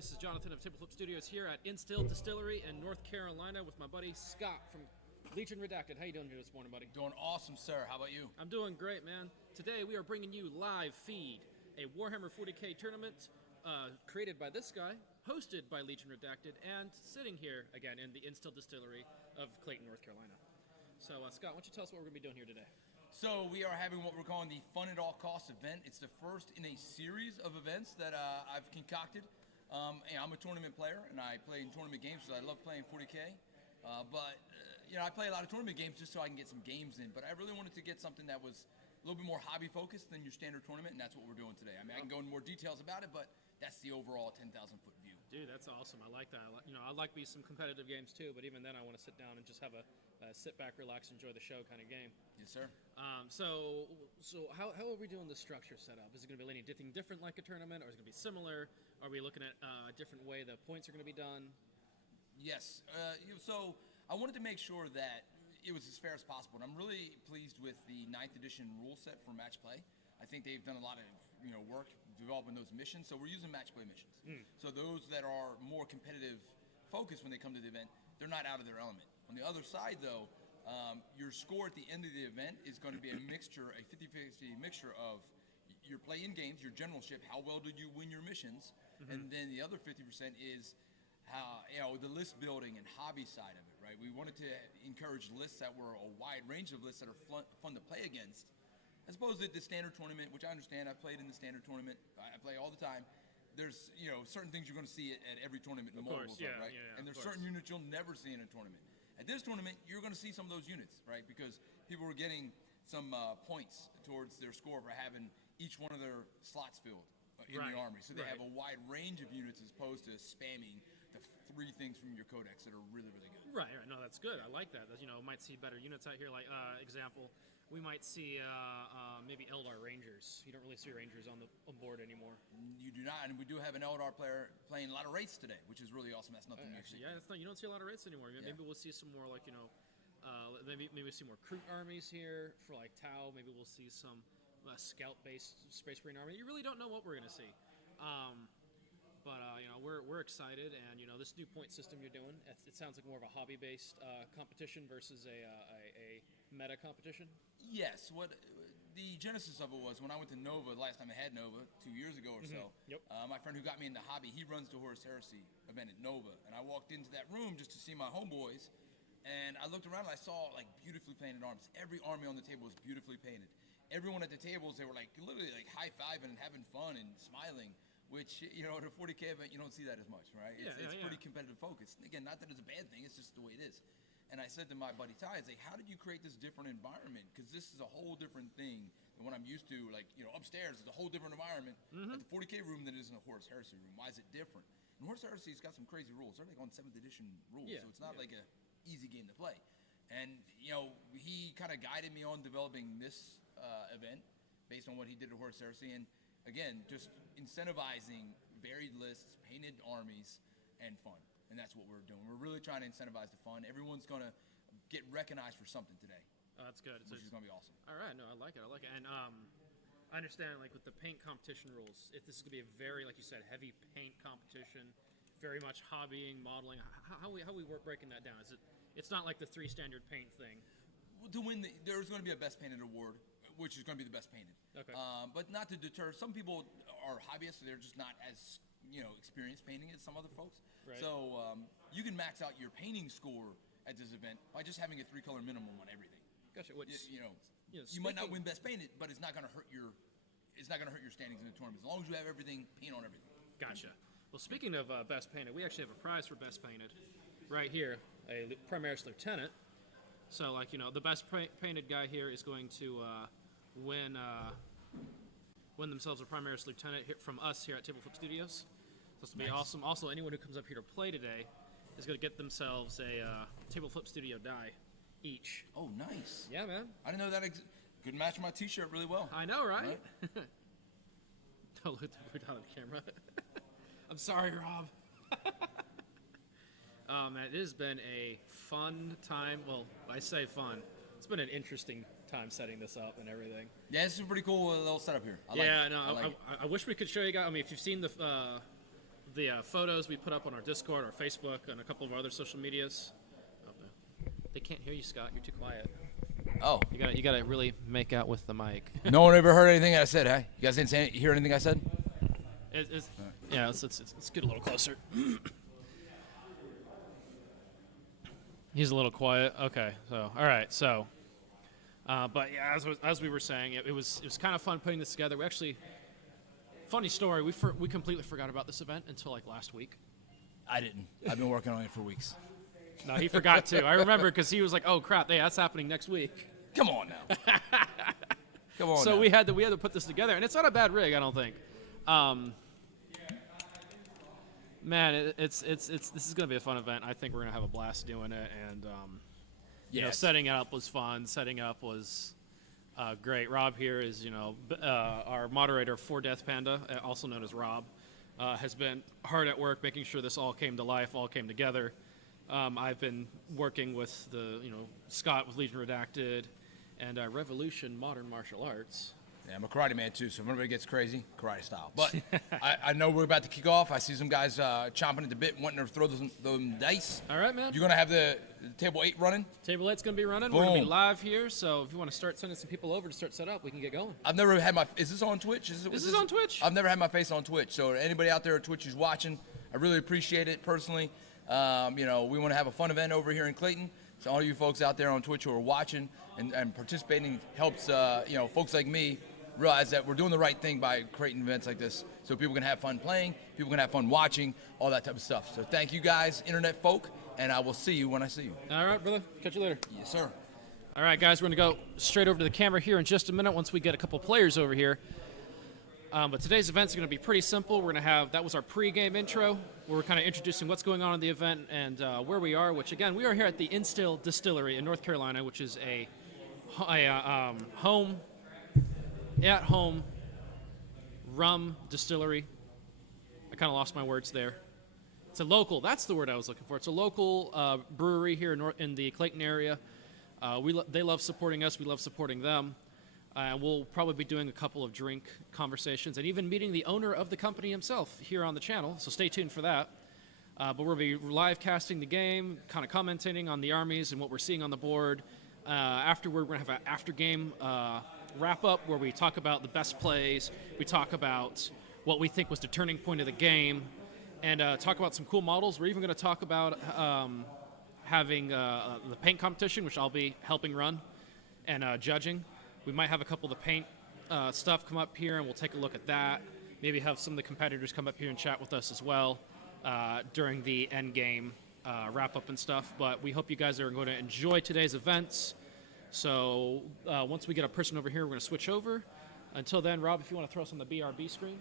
This is Jonathan of Table Flip Studios here at Instill Distillery in North Carolina with my buddy Scott from Legion Redacted. How you doing here this morning, buddy? Doing awesome, sir. How about you? I'm doing great, man. Today we are bringing you Live Feed, a Warhammer 40K tournament created by this guy, hosted by Legion Redacted, and sitting here again in the Instill Distillery of Clayton, North Carolina. So, Scott, why don't you tell us what we're going to be doing here today? So we are having what we're calling the Fun at All Costs event. It's the first in a series of events that I've concocted. And I'm a tournament player, and I play in tournament games, so I love playing 40K. I play a lot of tournament games just so I can get some games in. But I really wanted to get something that was a little bit more hobby-focused than your standard tournament, and that's what we're doing today. I mean, I can go into more details about it, but that's the overall 10,000-foot view. Dude, that's awesome. I like that. I like these some competitive games too, but even then, I want to sit down and just have a sit back, relax, enjoy the show kind of game. Yes, sir. So how are we doing the structure setup? Is it going to be anything different like a tournament, or is it going to be similar? Are we looking at a different way the points are going to be done? Yes. So I wanted to make sure that it was as fair as possible, and I'm really pleased with the 9th edition rule set for match play. I think they've done a lot of work developing those missions. So we're using match play missions. So those that are more competitive focused when they come to the event, they're not out of their element. On the other side, though, your score at the end of the event is going to be a mixture, a 50-50 mixture of your play-in games, your generalship, how well did you win your missions, and then the other 50% is how the list building and hobby side of it, right? We wanted to encourage lists that were a wide range of lists that are fun to play against, as opposed to the standard tournament, which I understand. I've played in the standard tournament. I play all the time. There's certain things you're going to see at every tournament in the mobile zone, right? Yeah, and there's certain units you'll never see in a tournament. At this tournament, you're going to see some of those units, right? Because people were getting some points towards their score for having each one of their slots filled in the army. So they have a wide range of units as opposed to spamming the 3 things from your codex that are really, really good. Right. No, that's good. I like that. Might see better units out here. Like, example, we might see maybe Eldar Rangers. You don't really see Rangers on board anymore. You do not, and we do have an Eldar player playing a lot of Wraiths today, which is really awesome. That's nothing new. Actually, yeah, you don't see a lot of Wraiths anymore. Maybe we'll see some more, like, maybe we'll see more Kroot armies here for, like, Tau. Maybe we'll see some scout-based Space Marine army. You really don't know what we're going to see. We're excited, and this new point system you're doing, it sounds like more of a hobby-based competition versus a meta competition. Yes, what the genesis of it was when I went to Nova, the last time I had Nova, 2 years ago or so. Yep. My friend who got me into hobby, he runs the Horus Heresy event at Nova, and I walked into that room just to see my homeboys, and I looked around and I saw like beautifully painted armies. Every army on the table was beautifully painted. Everyone at the tables, they were like literally like high-fiving and having fun and smiling. Which, at a 40K event, you don't see that as much, right? It's pretty competitive focused. Again, not that it's a bad thing, it's just the way it is. And I said to my buddy Ty, I say, how did you create this different environment? Because this is a whole different thing than what I'm used to. Like, upstairs is a whole different environment at the 40K room than it is in a Horus Heresy room. Why is it different? And Horus Heresy's got some crazy rules. They're like on 7th edition rules, so it's not like a easy game to play. And, he kind of guided me on developing this event based on what he did at Horus Heresy. And again, just incentivizing varied lists, painted armies, and fun. And that's what we're doing. We're really trying to incentivize the fun. Everyone's going to get recognized for something today. Oh, that's good. Which is going to be awesome. All right. No, I like it. And I understand, like, with the paint competition rules, if this is going to be a very, like you said, heavy paint competition, very much hobbying, modeling, how we work breaking that down? It's not like the 3 standard paint thing. To win, there's going to be a best painted award, which is going to be the best painted. Okay. But not to deter. Some people are hobbyists, so they're just not as experienced painting as some other folks. Right. So you can max out your painting score at this event by just having a 3-color minimum on everything. Gotcha. You might not win best painted, but it's not going to hurt your standings in the tournament as long as you have everything paint on everything. Gotcha. Well, speaking of best painted, we actually have a prize for best painted right here, a Primaris Lieutenant. So, the best painted guy here is going to win themselves a Primaris Lieutenant from us here at Table Flip Studios. So this will be awesome. Also, anyone who comes up here to play today is going to get themselves a Table Flip Studio die each. Oh, nice. Yeah, man. I didn't know that could match my T-shirt really well. I know, right? Don't look down at the camera. I'm sorry, Rob. Man, it has been a fun time. Well, I say fun. It's been an interesting time setting this up and everything. Yeah, this is a pretty cool little setup here. I wish we could show you guys. I mean, if you've seen the the photos we put up on our Discord, our Facebook, and a couple of our other social medias. Oh, no. They can't hear you, Scott. You're too quiet. Oh. You gotta really make out with the mic. No one ever heard anything I said, hey? You guys didn't hear anything I said? Yeah, let's get a little closer. He's a little quiet. Okay, so all right, so, but yeah, as we were saying, it was kind of fun putting this together. We actually, funny story, we completely forgot about this event until like last week. I didn't. I've been working on it for weeks. No, he forgot too. I remember because he was like, "Oh crap, hey, that's happening next week." Come on now. Come on. So now. we had to put this together, and it's not a bad rig, I don't think. Man, this is gonna be a fun event. I think we're gonna have a blast doing it, and you know, setting it up was fun. Setting up was great. Rob here is our moderator for Death Panda, also known as Rob, has been hard at work making sure this all came to life, all came together. I've been working with Scott with Legion Redacted, and Revolution Modern Martial Arts. Yeah, I'm a karate man too, so if everybody gets crazy, karate style. But I know we're about to kick off. I see some guys chomping at the bit, wanting to throw those dice. All right, man. You're gonna have the table 8 running? Table 8's gonna be running. Boom. We're gonna be live here, so if you want to start sending some people over to start set up, we can get going. I've never had my. Is this on Twitch? This is on Twitch. I've never had my face on Twitch. So anybody out there at Twitch who's watching, I really appreciate it personally. We want to have a fun event over here in Clayton. So all you folks out there on Twitch who are watching and participating helps folks like me realize that we're doing the right thing by creating events like this, so people can have fun playing, people can have fun watching, all that type of stuff. So thank you guys, internet folk, and I will see you when I see you. All right, brother. Catch you later. Yes, sir. All right, guys, we're going to go straight over to the camera here in just a minute once we get a couple players over here. But today's event's going to be pretty simple. We're going to have, that was our pre-game intro, where we're kind of introducing what's going on in the event and where we are, which, again, we are here at the Instill Distillery in North Carolina, which is a at-home rum distillery. I kind of lost my words there. It's a local, that's the word I was looking for. It's a local brewery here in the Clayton area. They love supporting us. We love supporting them. And we'll probably be doing a couple of drink conversations and even meeting the owner of the company himself here on the channel, so stay tuned for that. But we'll be live casting the game, kind of commentating on the armies and what we're seeing on the board. Afterward, we're going to have an after-game wrap-up where we talk about the best plays, we talk about what we think was the turning point of the game, and talk about some cool models. We're even going to talk about having the paint competition, which I'll be helping run and judging. We might have a couple of the paint stuff come up here, and we'll take a look at that. Maybe have some of the competitors come up here and chat with us as well during the end game wrap-up and stuff. But we hope you guys are going to enjoy today's events. So once we get a person over here, we're going to switch over. Until then, Rob, if you want to throw us on the BRB screen.